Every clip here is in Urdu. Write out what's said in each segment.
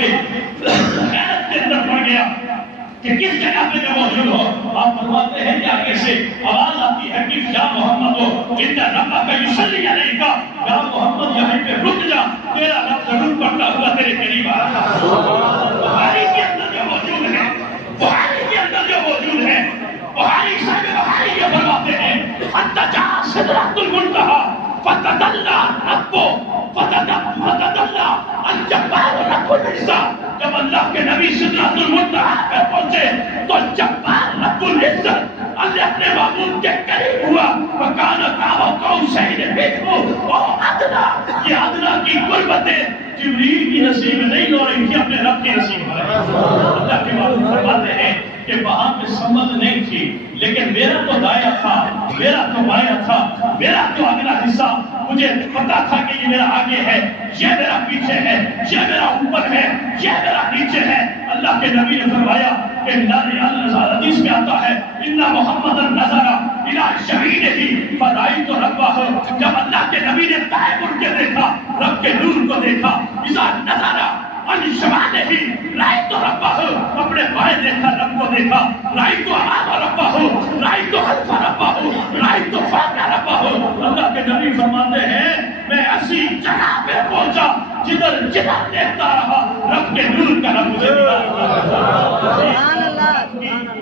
پہ غیرت کے اندر پڑ گیا کہ کس جگہ پہ میں موجود ہو. آپ فرماتے ہیں کہ آگے سے آواز آتی ہے کہ یا محمد ہو ان ربک یصلی علیک، یا محمد یہاں پہ رک جا، تیرا رب ضرور پڑھتا ہوا تیرے قریب آ رہا ہے. بخاری کے اندر جو موجود ہے، بخاری کے اندر جو موجود ہے، بخاری صاحب بخاری یہ فرماتے ہیں حتی جا سدرۃ المنتہی فتدلی رب فتدلی الجبار رب العزت. جب اللہ کے نبی سدرۃ المنتہی پہ پہنچے تو جبار رب العزت اللہ اپنے معبود کے قریب ہوا. وکان قاب قوسین منہ او ادنیٰ، یہ ادنیٰ کی قربتیں جبریل کی نصیب نہیں ہو رہی تھی، اپنے رب کی نصیب ہو رہی تھی. اللہ کے معبود فرماتے ہیں کہ وہاں پہ سمجھ نہیں تھی، لیکن میرا تو دائیں تھا، میرا تو بائیں تھا، میرا تو اگلا حصہ مجھے پتا تھا کہ یہ میرا آگے ہے، یہ میرا پیچھے ہے، یہ میرا اوپر ہے، یہ میرا نیچے ہے. اللہ کے نبی نے فرمایا کہ حدیث میں آتا ہے ان محمد نظر الى شمینہ فرأیت ربہ. جب اللہ کے نبی نے دائیں مڑ کے دیکھا، رب کے نور کو دیکھا، اذا نظر عن شمالہ رأیت ربہ، اپنے بائیں دیکھا، رب کو دیکھا. رأیت امام ربہ، رأیت خلف ربہ، رأیت فوق ربہ. اللہ کے نبی فرماتے ہیں میں ایسی جگہ پہ پہنچا جدھر دیکھتا رہا رب کے نور کا رب مجھے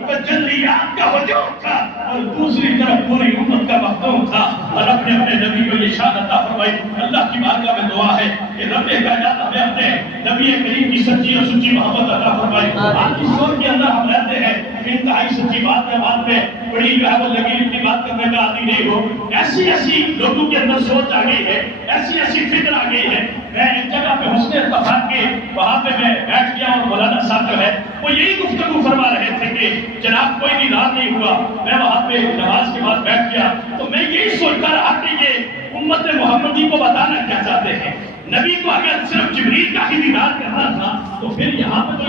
تجلیات کا وجود تھا، اور دوسری طرف پوری امت کا مخدوم تھا. اور رب نے اپنے نبی کو یہ شان عطا فرمائی. اللہ کی بارگاہ میں دعا ہے کہ رب کائنات ہمیں اپنے نبی کریم کی سچی اور سچی محبت عطا فرمائی. آج اس دور کے اندر ہم رہتے ہیں، انتہائی سچی بات میں بڑی لگی کی بات کرنے کا عادی نہیں ہو. ایسی لوگوں کے اندر سوچ آ گئی ہے، ایسی فکر آ گئی ہے. میں ایک جگہ پہ حسن اتفاق کے وہاں پہ میں بیٹھ گیا اور مولانا صاحب جو ہے وہ یہی گفتگو فرما رہے تھے کہ جناب کوئی ناراض نہیں ہوا. میں وہاں پہ نماز کے بعد بیٹھ گیا تو میں یہی سوچتا رہا کہ یہ امت محمدی کو بتانا کیا چاہتے ہیں. نبی کو اگر صرف جبریل کا ہی دیدار کرنا تھا تو پھر یہاں پہ تو